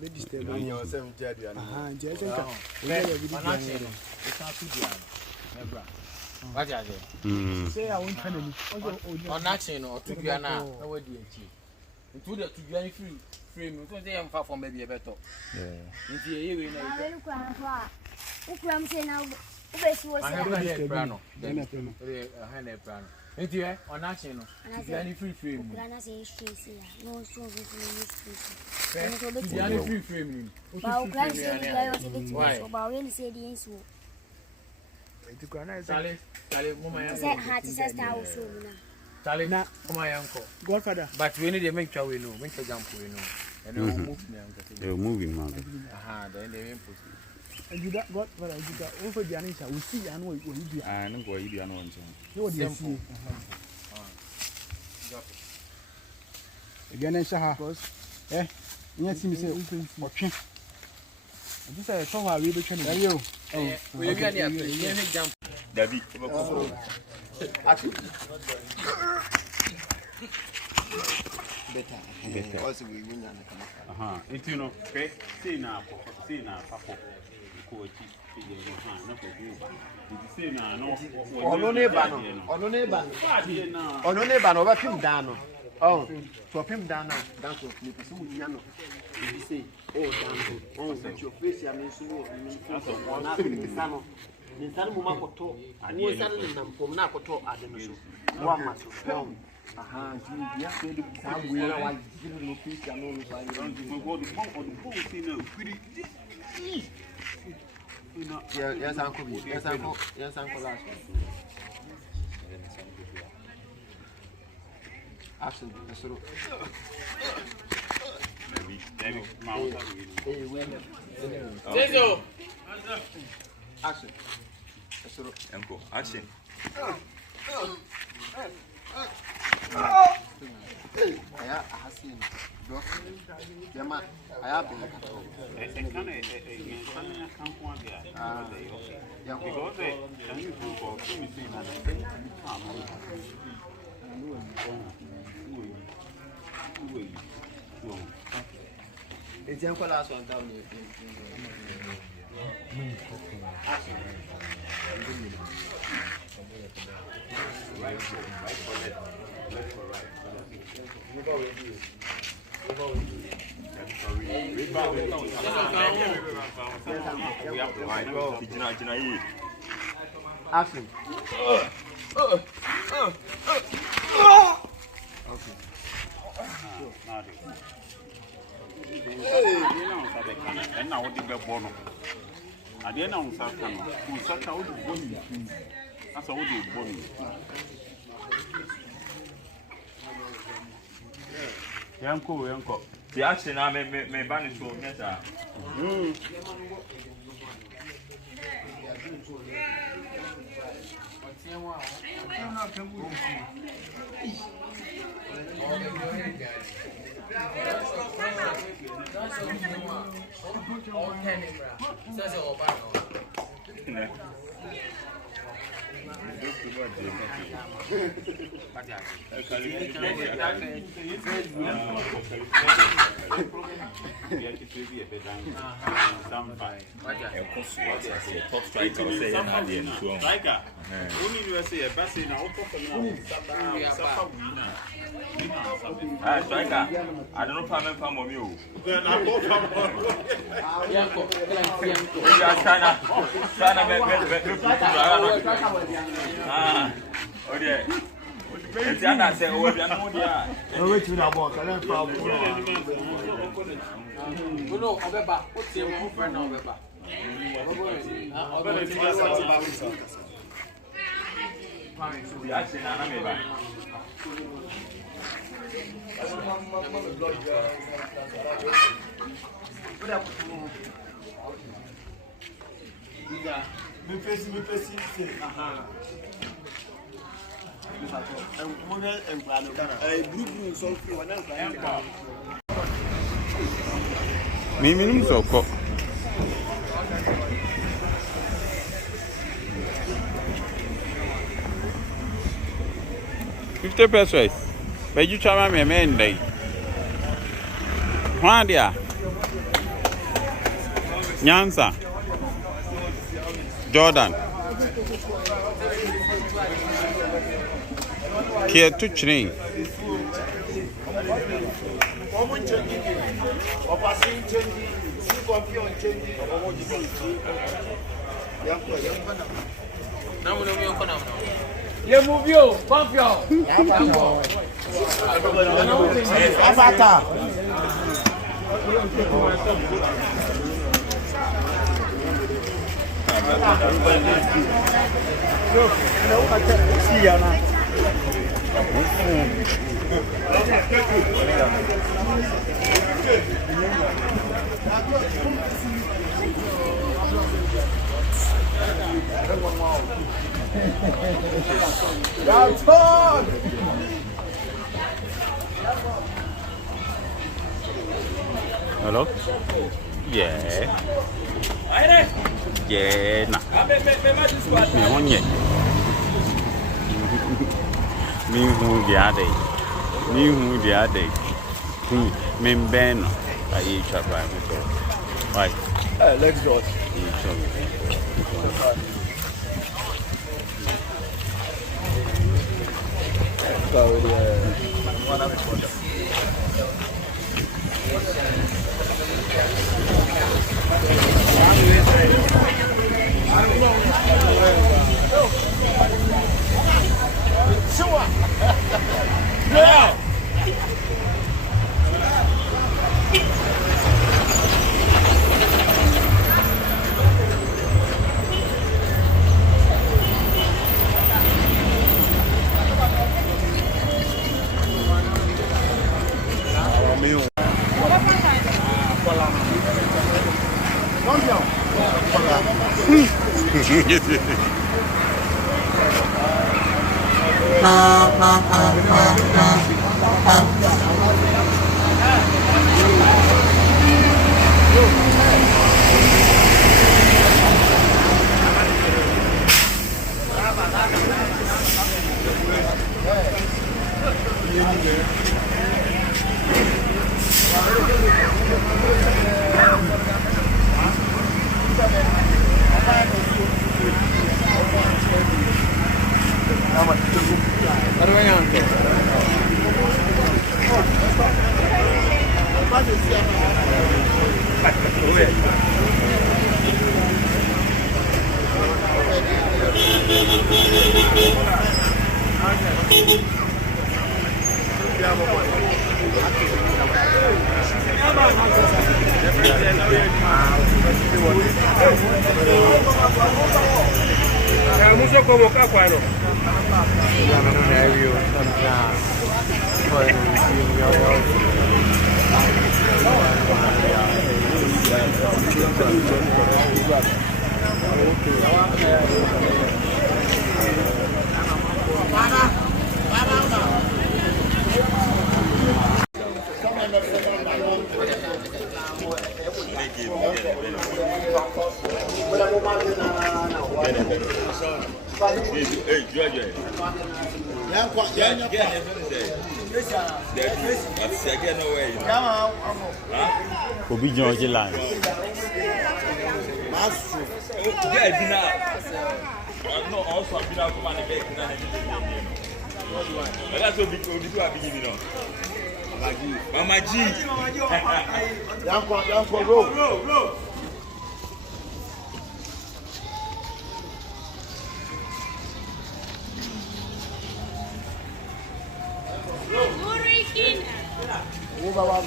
be disturb me o se mjadu ana aha nje se nka we dey be na che no e ka tu dia nebra what ya say say I won't tell you on action no tu dia na wadi achi ntu dia tu dia ni frame so say am fa from baby e beto nti ye we na we ku an fa ukram say na ubesi wo say no hana plano nti on action no dia ni frame ukran say stress ya no so so dia ni frame ni ba ukran say dia yo say bit so ba we ni say di enso iti kwa na Tale mama yanko say ha ti say star so na Tale na mama yanko godfather but we need to make sure we know make sure jump we know and we move me yanko they moving man aha then they will put and you that godfather you got over the anisha we see and we do no go you no nso you dey see again sha because you see me say otwe I say so how we be trying to you we can jump David better also we win na kama it you know okay see na papo ko chi na ko go see na no ono ne ba no ba pim dan no oh to pim dan na dan so ni pese wo nya no you say oh dan so oh your face ya me so no na pim sano ni sano mo makoto ani sano ni nampom na akoto ade no so wa ma so film aha ji ya so de sa we na wa ji no face ya no no ba you go the phone see na kwiri yes uncle last action solo maybe mount Zezo action solo uncle action aya hasin do jama aya be kato kana kana kan kwa dia ya because can you go for me see na it's uncle last one down here right for right action and now what the bono I didn't know Sakano, who sat out the body. That's all the body. Yanko. The action I may banish for better. I don't know if I'm from you. Oh yeah. It's not say oh we are no dia. no wait me about can from no obeba o tie mo friend na obeba the action na me ba. me face say aha Minimum soko. $50. But you try my man day. One dia. Nyansa. Jordan. Here to train. You move you, bump you. Avatar. Hello? Yeah. Yeah, nah. Me on yet. Me who the other. Me who the other. Me Ben. I eat up by me. Why? Let's go. Obi George line. No, also I've been out to man again. But that's what we do. I've been giving up. Mama G. Yanko, roll. Over one.